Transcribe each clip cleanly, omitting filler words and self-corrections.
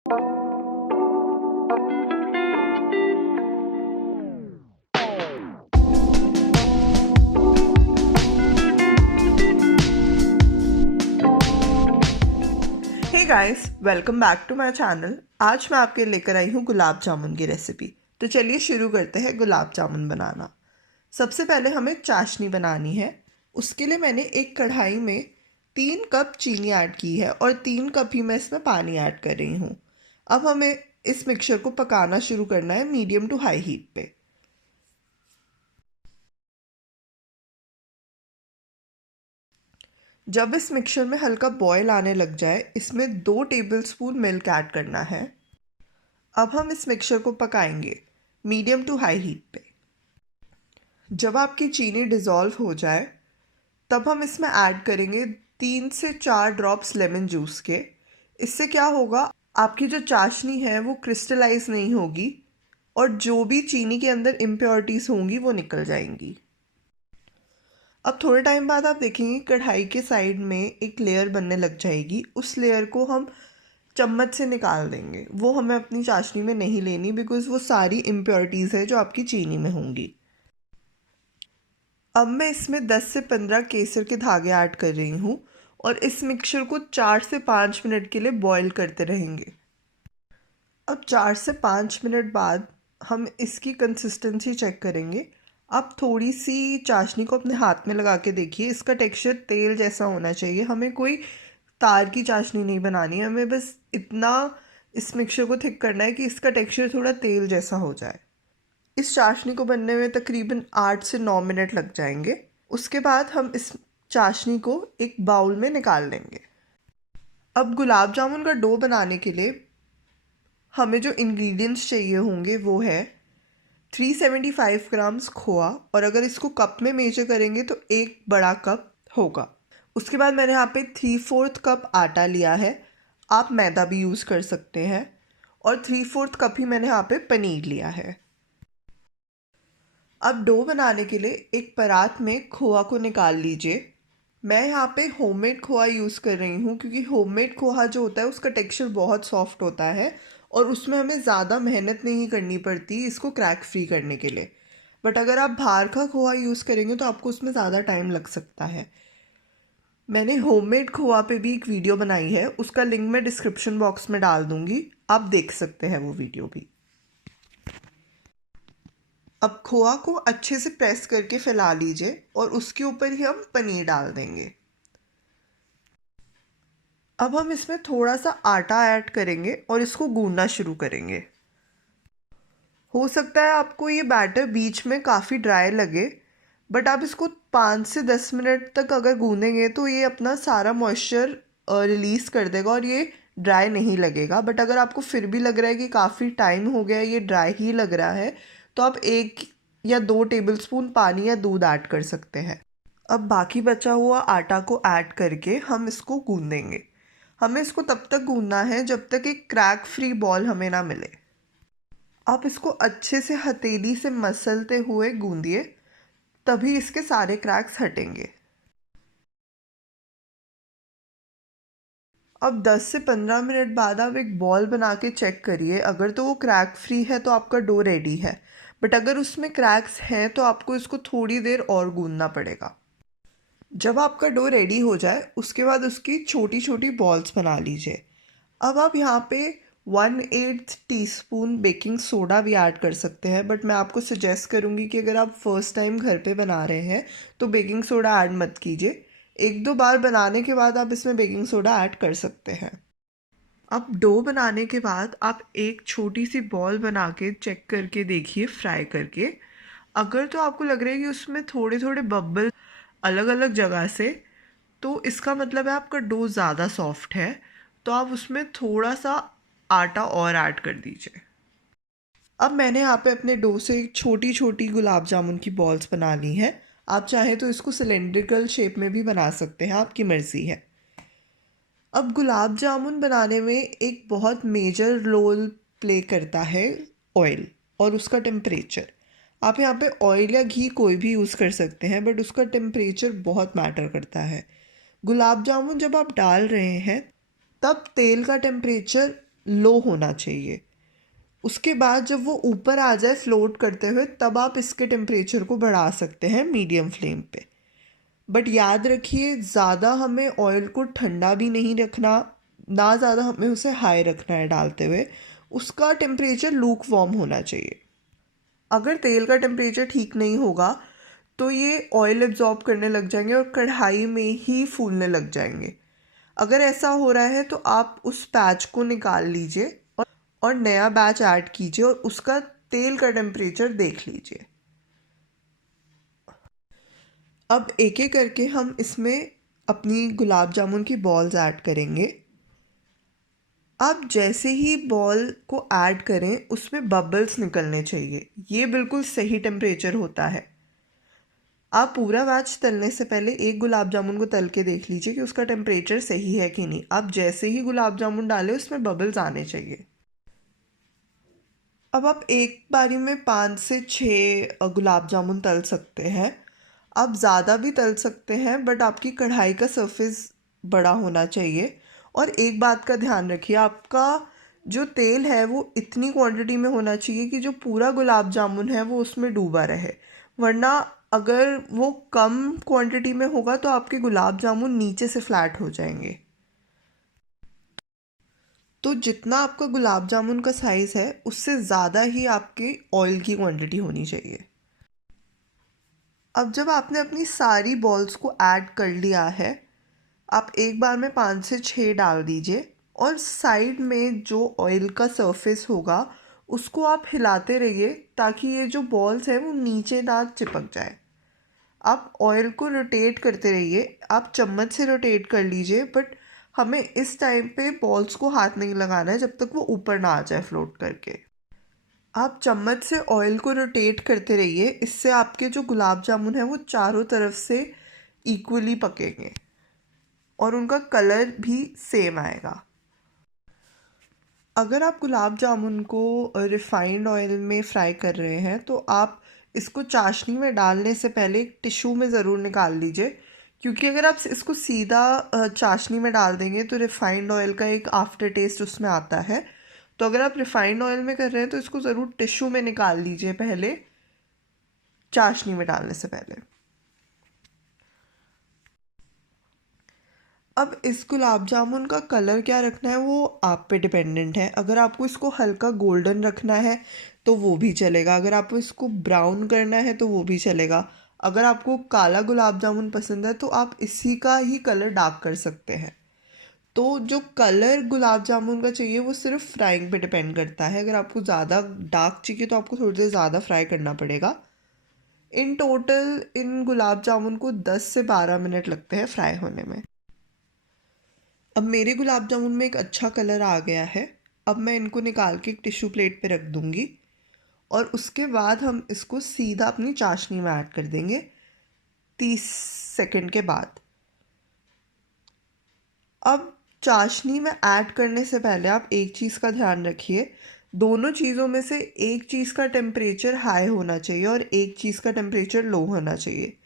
Hey guys, welcome back to my channel. आज मैं आपके लेकर आई हूँ गुलाब जामुन की रेसिपी। तो चलिए शुरू करते हैं गुलाब जामुन बनाना। सबसे पहले हमें चाशनी बनानी है। उसके लिए मैंने एक कढ़ाई में 3 कप चीनी ऐड की है और 3 कप ही मैं इसमें पानी ऐड कर रही हूँ। अब हमें इस मिक्सचर को पकाना शुरू करना है मीडियम टू हाई हीट पे। जब इस मिक्सचर में हल्का बॉयल आने लग जाए, इसमें 2 टेबलस्पून मिल्क ऐड करना है। अब हम इस मिक्सचर को पकाएंगे मीडियम टू हाई हीट पे। जब आपकी चीनी डिज़ोल्व हो जाए, तब हम इसमें ऐड करेंगे 3 से 4 ड्रॉप्स लेमन जूस के। इससे क्या होगा, आपकी जो चाशनी है वो क्रिस्टलाइज नहीं होगी और जो भी चीनी के अंदर इम्प्योरिटीज़ होंगी वो निकल जाएंगी। अब थोड़े टाइम बाद आप देखेंगे कढ़ाई के साइड में एक लेयर बनने लग जाएगी। उस लेयर को हम चम्मच से निकाल देंगे। वो हमें अपनी चाशनी में नहीं लेनी, बिकॉज़ वो सारी इम्प्योरिटीज़ है जो आपकी चीनी में होंगी। अब मैं इसमें 10 से 15 केसर के धागे ऐड कर रही हूँ और इस मिक्सचर को 4 से 5 मिनट के लिए बॉईल करते रहेंगे। अब 4 से 5 मिनट बाद हम इसकी कंसिस्टेंसी चेक करेंगे। आप थोड़ी सी चाशनी को अपने हाथ में लगा के देखिए। इसका टेक्सचर तेल जैसा होना चाहिए। हमें कोई तार की चाशनी नहीं बनानी है, हमें बस इतना इस मिक्सचर को थिक करना है कि इसका टेक्सचर थोड़ा तेल जैसा हो जाए। इस चाशनी को बनने में तकरीबन 8 से 9 मिनट लग जाएंगे। उसके बाद हम इस चाशनी को एक बाउल में निकाल लेंगे। अब गुलाब जामुन का डो बनाने के लिए हमें जो इंग्रेडिएंट्स चाहिए होंगे वो है 375 ग्राम्स खोआ, और अगर इसको कप में मेजर करेंगे तो 1 बड़ा कप होगा। उसके बाद मैंने यहाँ पे 3/4 कप आटा लिया है। आप मैदा भी यूज़ कर सकते हैं। और 3/4 कप ही मैंने यहाँ पे पनीर लिया है। अब डो बनाने के लिए एक परात में खोआ को निकाल लीजिए। मैं यहाँ पे होममेड खोआ यूज़ कर रही हूँ, क्योंकि होममेड खोआ जो होता है उसका टेक्सचर बहुत सॉफ्ट होता है और उसमें हमें ज़्यादा मेहनत नहीं करनी पड़ती इसको क्रैक फ्री करने के लिए। बट अगर आप बाहर का खोआ यूज़ करेंगे तो आपको उसमें ज़्यादा टाइम लग सकता है। मैंने होममेड खोआ पे भी एक वीडियो बनाई है, उसका लिंक मैं डिस्क्रिप्शन बॉक्स में डाल दूँगी, आप देख सकते हैं वो वीडियो भी। अब खोआ को अच्छे से प्रेस करके फैला लीजिए और उसके ऊपर ही हम पनीर डाल देंगे। अब हम इसमें थोड़ा सा आटा ऐड करेंगे और इसको गूंदना शुरू करेंगे। हो सकता है आपको ये बैटर बीच में काफ़ी ड्राई लगे, बट आप इसको 5 से 10 मिनट तक अगर गूंदेंगे तो ये अपना सारा मॉइस्चर रिलीज़ कर देगा और ये ड्राई नहीं लगेगा। बट अगर आपको फिर भी लग रहा है कि काफ़ी टाइम हो गया, ये ड्राई ही लग रहा है, तो आप 1 या 2 टेबलस्पून पानी या दूध ऐड कर सकते हैं। अब बाकी बचा हुआ आटा को ऐड करके हम इसको गूंदेंगे। हमें इसको तब तक गूंदना है जब तक एक क्रैक फ्री बॉल हमें ना मिले। आप इसको अच्छे से हथेली से मसलते हुए गूंदिए, तभी इसके सारे क्रैक्स हटेंगे। अब 10 से 15 मिनट बाद आप एक बॉल बना के चेक करिए। अगर तो वो क्रैक फ्री है तो आपका डो रेडी है, बट अगर उसमें क्रैक्स हैं तो आपको इसको थोड़ी देर और गूंदना पड़ेगा। जब आपका डो रेडी हो जाए उसके बाद उसकी छोटी छोटी बॉल्स बना लीजिए। अब आप यहाँ पे 1/8 टीस्पून बेकिंग सोडा भी ऐड कर सकते हैं, बट मैं आपको सजेस्ट करूँगी कि अगर आप फर्स्ट टाइम घर पे बना रहे हैं तो बेकिंग सोडा ऐड मत कीजिए। 1-2 बार बनाने के बाद आप इसमें बेकिंग सोडा ऐड कर सकते हैं। अब डो बनाने के बाद आप एक छोटी सी बॉल बना के चेक करके देखिए, फ्राई करके। अगर तो आपको लग रहा है कि उसमें थोड़े थोड़े बबल अलग अलग जगह से, तो इसका मतलब है आपका डो ज़्यादा सॉफ्ट है, तो आप उसमें थोड़ा सा आटा और ऐड कर दीजिए। अब मैंने यहाँ पे अपने डो से एक छोटी छोटी गुलाब जामुन की बॉल्स बना ली हैं। आप चाहें तो इसको सिलेंड्रिकल शेप में भी बना सकते हैं, आपकी मर्ज़ी है। अब गुलाब जामुन बनाने में एक बहुत मेजर रोल प्ले करता है ऑयल और उसका टेम्परेचर। आप यहाँ पे ऑयल या घी कोई भी यूज़ कर सकते हैं, बट उसका टेम्परेचर बहुत मैटर करता है। गुलाब जामुन जब आप डाल रहे हैं तब तेल का टेम्परेचर लो होना चाहिए। उसके बाद जब वो ऊपर आ जाए फ्लोट करते हुए, तब आप इसके टेम्परेचर को बढ़ा सकते हैं मीडियम फ्लेम पे। बट याद रखिए, ज़्यादा हमें ऑयल को ठंडा भी नहीं रखना, ना ज़्यादा हमें उसे हाई रखना है डालते हुए। उसका टेम्परेचर लूक वार्म होना चाहिए। अगर तेल का टेम्परेचर ठीक नहीं होगा तो ये ऑयल एब्जॉर्ब करने लग जाएंगे और कढ़ाई में ही फूलने लग जाएंगे। अगर ऐसा हो रहा है तो आप उस बैच को निकाल लीजिए और नया बैच ऐड कीजिए और उसका तेल का टेम्परेचर देख लीजिए। अब एक एक करके हम इसमें अपनी गुलाब जामुन की बॉल्स ऐड करेंगे। आप जैसे ही बॉल को ऐड करें उसमें बबल्स निकलने चाहिए, ये बिल्कुल सही टेम्परेचर होता है। आप पूरा बैच तलने से पहले एक गुलाब जामुन को तल के देख लीजिए कि उसका टेम्परेचर सही है कि नहीं। आप जैसे ही गुलाब जामुन डालें उसमें बबल्स आने चाहिए। अब आप एक बारी में 5 से 6 गुलाब जामुन तल सकते हैं। आप ज़्यादा भी तल सकते हैं, बट आपकी कढ़ाई का सरफेस बड़ा होना चाहिए। और एक बात का ध्यान रखिए, आपका जो तेल है वो इतनी क्वांटिटी में होना चाहिए कि जो पूरा गुलाब जामुन है वो उसमें डूबा रहे। वरना अगर वो कम क्वांटिटी में होगा तो आपके गुलाब जामुन नीचे से फ्लैट हो जाएंगे। तो जितना आपका गुलाब जामुन का साइज़ है उससे ज़्यादा ही आपके ऑयल की क्वांटिटी होनी चाहिए। अब जब आपने अपनी सारी बॉल्स को ऐड कर लिया है, आप एक बार में 5 से 6 डाल दीजिए और साइड में जो ऑयल का सरफेस होगा उसको आप हिलाते रहिए ताकि ये जो बॉल्स हैं वो नीचे ना चिपक जाए। आप ऑयल को रोटेट करते रहिए, आप चम्मच से रोटेट कर लीजिए, बट हमें इस टाइम पे बॉल्स को हाथ नहीं लगाना है जब तक वो ऊपर ना आ जाए फ्लोट करके। आप चम्मच से ऑयल को रोटेट करते रहिए, इससे आपके जो गुलाब जामुन है वो चारों तरफ से इक्वली पकेंगे और उनका कलर भी सेम आएगा। अगर आप गुलाब जामुन को रिफाइंड ऑयल में फ्राई कर रहे हैं तो आप इसको चाशनी में डालने से पहले एक टिश्यू में ज़रूर निकाल लीजिए, क्योंकि अगर आप इसको सीधा चाशनी में डाल देंगे तो रिफाइंड ऑयल का एक आफ्टर टेस्ट उसमें आता है। तो अगर आप रिफाइंड ऑयल में कर रहे हैं तो इसको ज़रूर टिश्यू में निकाल लीजिए पहले, चाशनी में डालने से पहले। अब इस गुलाब जामुन का कलर क्या रखना है वो आप पे डिपेंडेंट है। अगर आपको इसको हल्का गोल्डन रखना है तो वो भी चलेगा, अगर आपको इसको ब्राउन करना है तो वो भी चलेगा। अगर आपको काला गुलाब जामुन पसंद है तो आप इसी का ही कलर डार्क कर सकते हैं। तो जो कलर गुलाब जामुन का चाहिए वो सिर्फ फ्राइंग पे डिपेंड करता है। अगर आपको ज़्यादा डार्क चाहिए तो आपको थोड़ी देर ज़्यादा फ्राई करना पड़ेगा। इन टोटल इन गुलाब जामुन को 10 से 12 मिनट लगते हैं फ्राई होने में। अब मेरे गुलाब जामुन में एक अच्छा कलर आ गया है। अब मैं इनको निकाल के एक टिश्यू प्लेट पे रख दूँगी और उसके बाद हम इसको सीधा अपनी चाशनी में ऐड कर देंगे 30 सेकंड के बाद। अब चाशनी में ऐड करने से पहले आप एक चीज़ का ध्यान रखिए, दोनों चीज़ों में से एक चीज़ का टेम्परेचर हाई होना चाहिए और एक चीज़ का टेम्परेचर लो होना चाहिए।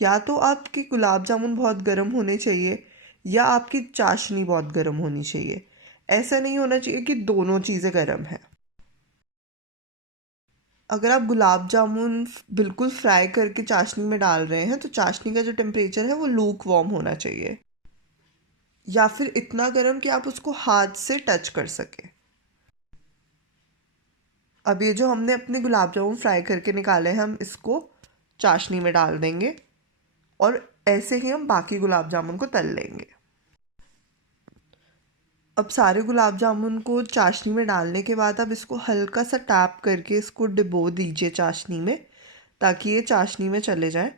या तो आपके गुलाब जामुन बहुत गर्म होने चाहिए या आपकी चाशनी बहुत गर्म होनी चाहिए। ऐसा नहीं होना चाहिए कि दोनों चीज़ें गर्म हैं। अगर आप गुलाब जामुन बिल्कुल फ्राई करके चाशनी में डाल रहे हैं तो चाशनी का जो टेम्परेचर है वो लूक वार्म होना चाहिए, या फिर इतना गर्म कि आप उसको हाथ से टच कर सकें। अब ये जो हमने अपने गुलाब जामुन फ्राई करके निकाले हैं, हम इसको चाशनी में डाल देंगे और ऐसे ही हम बाकी गुलाब जामुन को तल लेंगे। अब सारे गुलाब जामुन को चाशनी में डालने के बाद अब इसको हल्का सा टैप करके इसको डिबो दीजिए चाशनी में, ताकि ये चाशनी में चले जाए।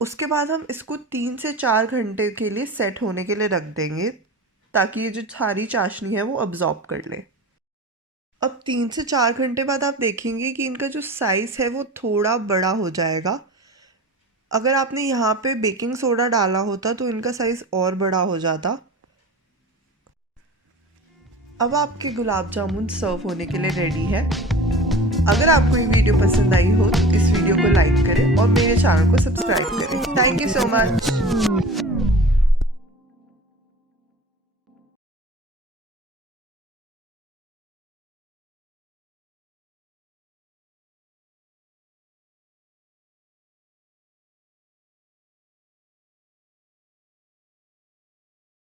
उसके बाद हम इसको 3 से 4 घंटे के लिए सेट होने के लिए रख देंगे, ताकि ये जो सारी चाशनी है वो अब्जॉर्ब कर ले। अब 3 से 4 घंटे बाद आप देखेंगे कि इनका जो साइज़ है वो थोड़ा बड़ा हो जाएगा। अगर आपने यहाँ पे बेकिंग सोडा डाला होता तो इनका साइज़ और बड़ा हो जाता। अब आपके गुलाब जामुन सर्व होने के लिए रेडी है। अगर आपको ये वीडियो पसंद आई हो तो इस वीडियो को लाइक करें और मेरे चैनल को सब्सक्राइब करें। Thank you so much.